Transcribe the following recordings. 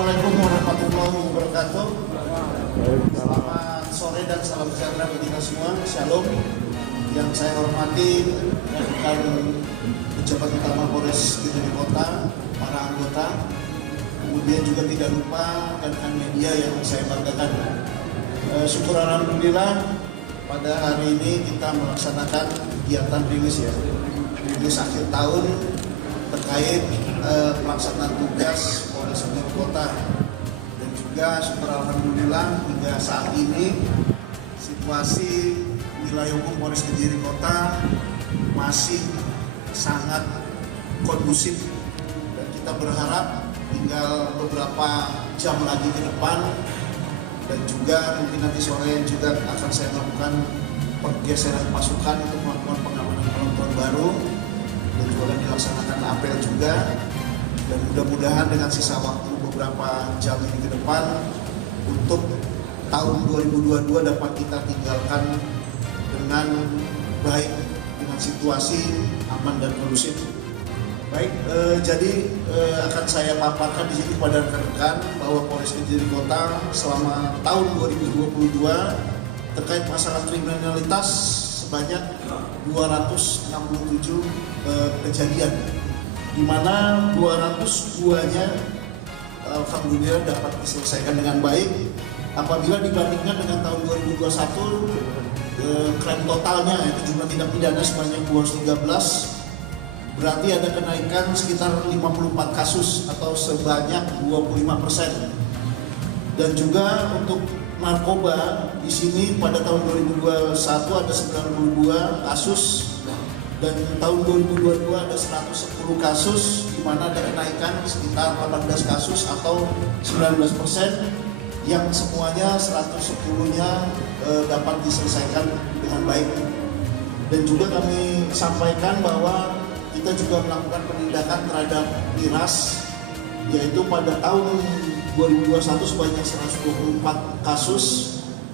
Assalamualaikum warahmatullahi wabarakatuh. Selamat sore dan salam sejahtera bagi kita semua. Shalom. Yang saya hormati rekan pejabat utama Polres Kediri Kota, para anggota, kemudian juga tidak lupa rekan media yang saya banggakan. Syukur alhamdulillah pada hari ini kita melaksanakan kegiatan rilis akhir tahun terkait pelaksanaan tugas Polres Kediri Kota, dan juga syukur alhamdulillah hingga saat ini situasi wilayah hukum Polres Kediri Kota masih sangat kondusif, dan kita berharap tinggal beberapa jam lagi ke depan, dan juga mungkin nanti sore juga akan saya lakukan pergeseran pasukan untuk melakukan pengamanan malam tahun baru, dan juga dilaksanakan apel juga. Dan mudah-mudahan dengan sisa waktu beberapa jam ini ke depan untuk tahun 2022 dapat kita tinggalkan dengan baik, dengan situasi aman dan kondusif. Baik, jadi akan saya paparkan di sini kepada rekan-rekan bahwa Polres Kediri Kota selama tahun 2022 terkait masalah kriminalitas sebanyak 267 kejadian, di mana 202-nya alhamdulillah dapat diselesaikan dengan baik. Apabila dibandingkan dengan tahun 2021, klaim totalnya itu jumlah tindak pidana sebanyak 213, berarti ada kenaikan sekitar 54 kasus atau sebanyak 25%. Dan juga untuk narkoba di sini pada tahun 2021 ada 92 kasus, dan tahun 2022 ada 110 kasus, di mana ada kenaikan sekitar 18 kasus atau 19%, yang semuanya 110-nya dapat diselesaikan dengan baik. Dan juga kami sampaikan bahwa kita juga melakukan penindakan terhadap miras, yaitu pada tahun 2021 sebanyak 124 kasus,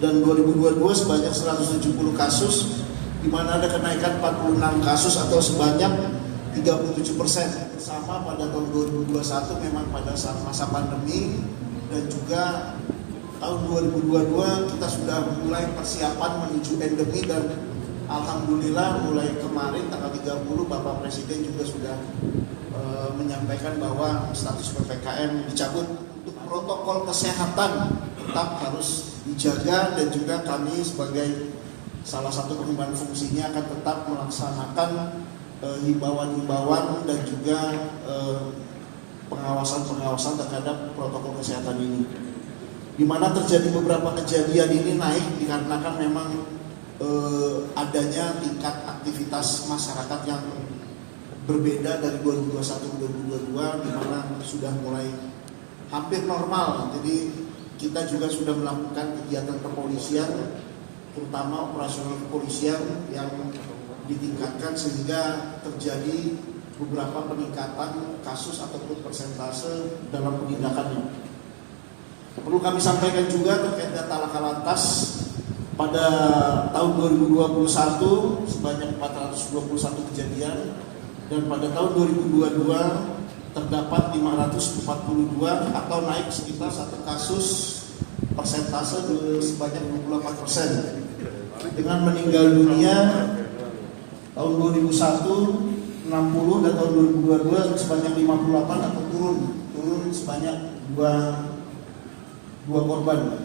dan 2022 sebanyak 170 kasus, di mana ada kenaikan 46 kasus atau sebanyak 37%. Bersama pada tahun 2021 memang pada saat masa pandemi, dan juga tahun 2022 kita sudah mulai persiapan menuju endemi, dan alhamdulillah mulai kemarin tanggal 30 Bapak Presiden juga sudah menyampaikan bahwa status PPKM dicabut. Untuk protokol kesehatan tetap harus dijaga, dan juga kami sebagai salah satu pengemban fungsinya akan tetap melaksanakan himbauan-himbauan dan juga pengawasan terhadap protokol kesehatan ini. Di mana terjadi beberapa kejadian ini naik dikarenakan memang adanya tingkat aktivitas masyarakat yang berbeda dari 2021 ke 2022, di mana sudah mulai hampir normal. Jadi kita juga sudah melakukan kegiatan kepolisian, terutama operasional kepolisian yang ditingkatkan sehingga terjadi beberapa peningkatan kasus ataupun persentase dalam penindakannya. Perlu kami sampaikan juga terkait data laka lantas pada tahun 2021 sebanyak 421 kejadian, dan pada tahun 2022 terdapat 542 atau naik sekitar 1 kasus persentase sebanyak 28%. Dengan meninggal dunia tahun 2001 60, dan tahun 2022 sebanyak 58 atau turun sebanyak 2 korban.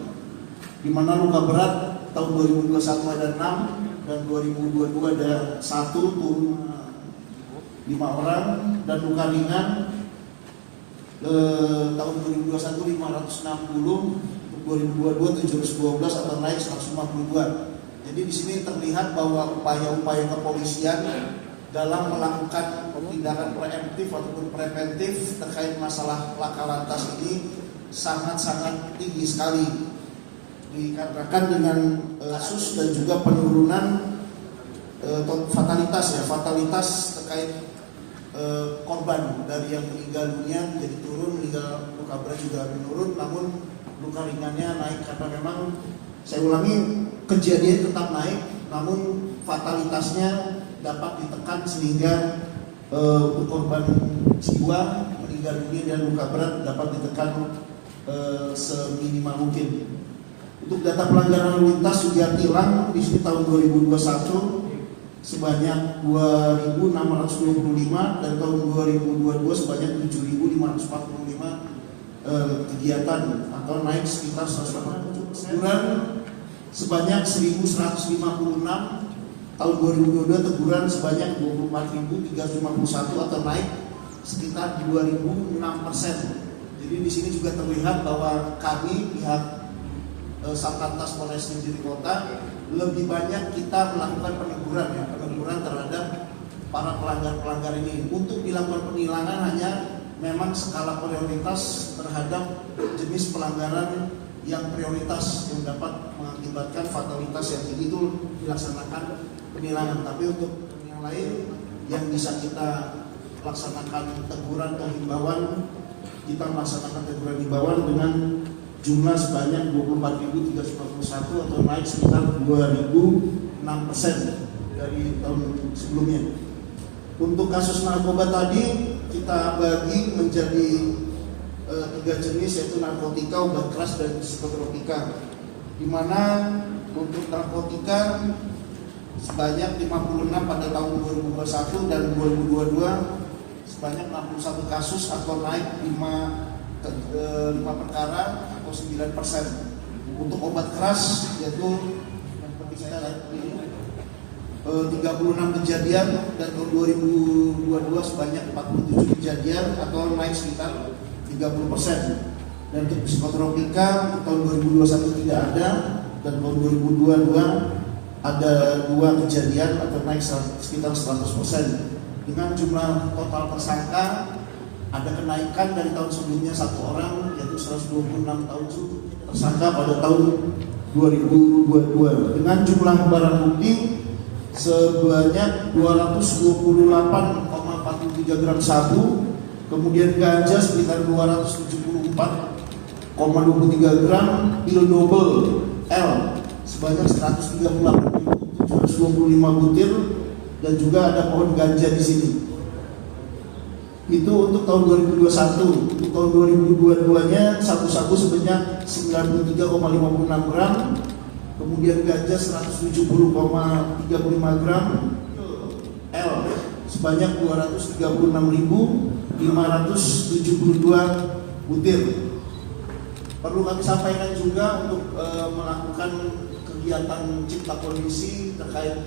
Di mana luka berat tahun 2021 ada 6, dan 2022 ada 1, turun 5 orang, dan luka ringan tahun 2021 560, 2022 712 atau naik 152. Jadi di sini terlihat bahwa upaya-upaya kepolisian dalam melakukan tindakan preemptif ataupun preventif terkait masalah laka lantas ini sangat-sangat tinggi sekali, dikarenakan dengan kasus dan juga penurunan fatalitas terkait korban dari yang meninggal dunia jadi turun, meninggal luka berat juga menurun, namun luka ringannya naik karena memang, saya ulangi, kejadian tetap naik, namun fatalitasnya dapat ditekan sehingga korban jiwa meninggal dunia dan luka berat dapat ditekan seminimal mungkin. Untuk data pelanggaran lalu lintas juga tilang di sini tahun 2021 sebanyak 2.625 dan tahun 2022 sebanyak 7.545 kegiatan atau naik sekitar 180%. Teguran sebanyak 1.156, tahun 2022 teguran sebanyak 24.351 atau naik sekitar 2.006%. Jadi di sini juga terlihat bahwa kami pihak Satlantas Polres Kediri Kota lebih banyak kita melakukan peneguran terhadap para pelanggar ini. Untuk dilakukan penilangan hanya memang skala prioritas terhadap jenis pelanggaran yang prioritas yang dapat mengakibatkan fatalitas yang tinggi itu dilaksanakan penilangan. Tapi untuk yang lain yang bisa kita laksanakan teguran atau himbauan, kita melaksanakan teguran himbauan dengan jumlah sebanyak 24.341 atau naik sekitar 2.006% dari tahun sebelumnya. Untuk kasus narkoba tadi kita bagi menjadi 3 jenis, yaitu narkotika, obat keras, dan psikotropika. Di mana untuk narkotika sebanyak 56 pada tahun 2021 dan 2022 sebanyak 61 kasus atau naik 5 perkara atau 9%. Untuk obat keras yaitu yang seperti saya lihat ini 36 kejadian dan tahun 2022 sebanyak 47 kejadian atau naik sekitar 30%. Dan untuk psikotropika tahun 2021 tidak ada dan tahun 2022 ada 2 kejadian atau naik sekitar 100%. Dengan jumlah total tersangka ada kenaikan dari tahun sebelumnya 1 orang, yaitu 126 tahun tersangka pada tahun 2022. Dengan jumlah barang bukti sebanyak 228,43 gram sabu, kemudian ganja sekitar 274,23 gram, pil double L sebanyak 138.725 butir, dan juga ada pohon ganja di sini. Itu untuk tahun 2021. Untuk tahun 2022-nya sabu-sabu sebanyak 93,56 gram, kemudian ganja 170,35 gram, L sebanyak 236.572 butir. Perlu kami sampaikan juga untuk melakukan kegiatan cipta kondisi terkait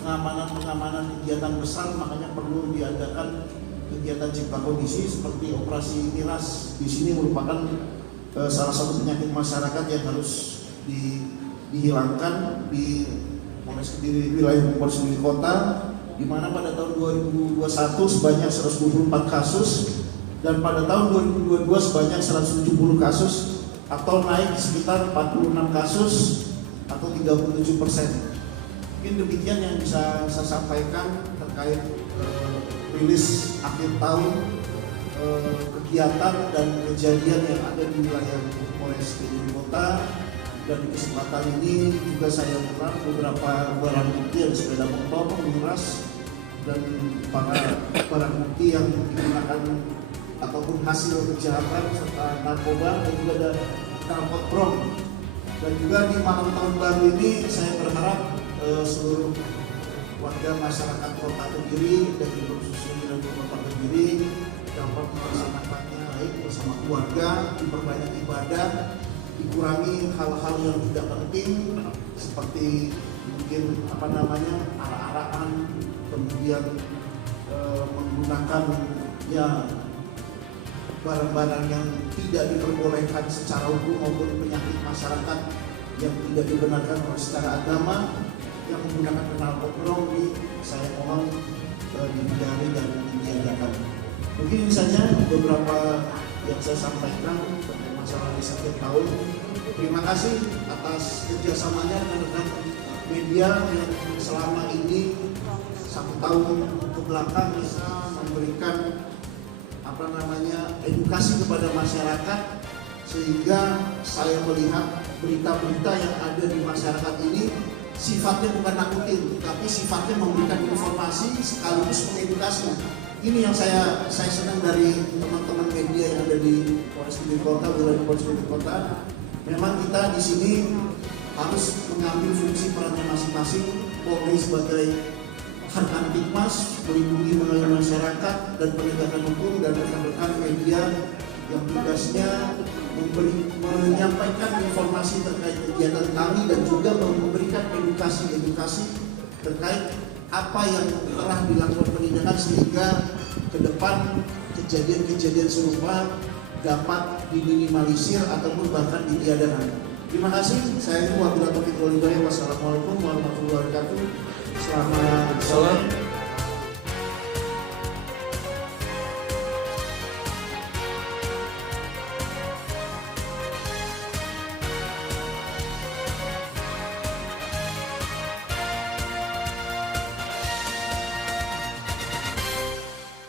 pengamanan kegiatan besar, makanya perlu diadakan kegiatan cipta kondisi seperti operasi miras. Di sini merupakan salah satu penyakit masyarakat yang harus dihilangkan di Polres Kediri, wilayah Polres Kediri Kota, di mana pada tahun 2021 sebanyak 124 kasus dan pada tahun 2022 sebanyak 170 kasus atau naik sekitar 46 kasus atau 37%. Mungkin demikian yang bisa saya sampaikan terkait rilis akhir tahun kegiatan dan kejadian yang ada di wilayah Polres Kediri Kota. Dan di kesempatan ini juga saya mengenal beberapa barang bukti yang sepeda motor, miras, dan para barang bukti yang digunakan ataupun hasil kejahatan serta narkoba, dan juga ada narkotrom. Dan juga di malam tahun baru ini saya berharap seluruh warga masyarakat Kota Kediri dan juga khususnya di Kota Kediri dapat melaksanakannya baik bersama keluarga, memperbanyak ibadah, dikurangi hal-hal yang tidak penting seperti mungkin arak-arakan, kemudian menggunakan barang-barang yang tidak diperbolehkan secara hukum maupun penyakit masyarakat yang tidak dibenarkan secara agama, yang menggunakan narkoba ini saya mohon dihindari dan diadakan. Mungkin ini saja beberapa yang saya sampaikan tentang masalah di akhir tahun. Terima kasih atas kerjasamanya rekan-rekan media yang selama ini 1 tahun ke belakang bisa memberikan edukasi kepada masyarakat, sehingga saya melihat berita-berita yang ada di masyarakat ini sifatnya bukan nakutin, tapi sifatnya memberikan informasi sekaligus mengedukasi. Ini yang saya senang dari teman-teman media. media yang ada di Polres Pinggir Kota, wilayah Polres Pinggir Kota, memang kita di sini harus mengambil fungsi perannya masing-masing. Polri sebagai Harkantipmas, melindungi mengayomi masyarakat dan penegakan hukum, dan rekan-rekan media yang tugasnya menyampaikan informasi terkait kegiatan kami dan juga memberikan edukasi terkait apa yang telah dilakukan penindakan sehingga ke depan kejadian-kejadian serupa dapat diminimalisir ataupun bahkan ditiadakan. Terima kasih. Saya Wabillahi taufiq wal hidayah. Wassalamualaikum warahmatullahi wabarakatuh. Selamat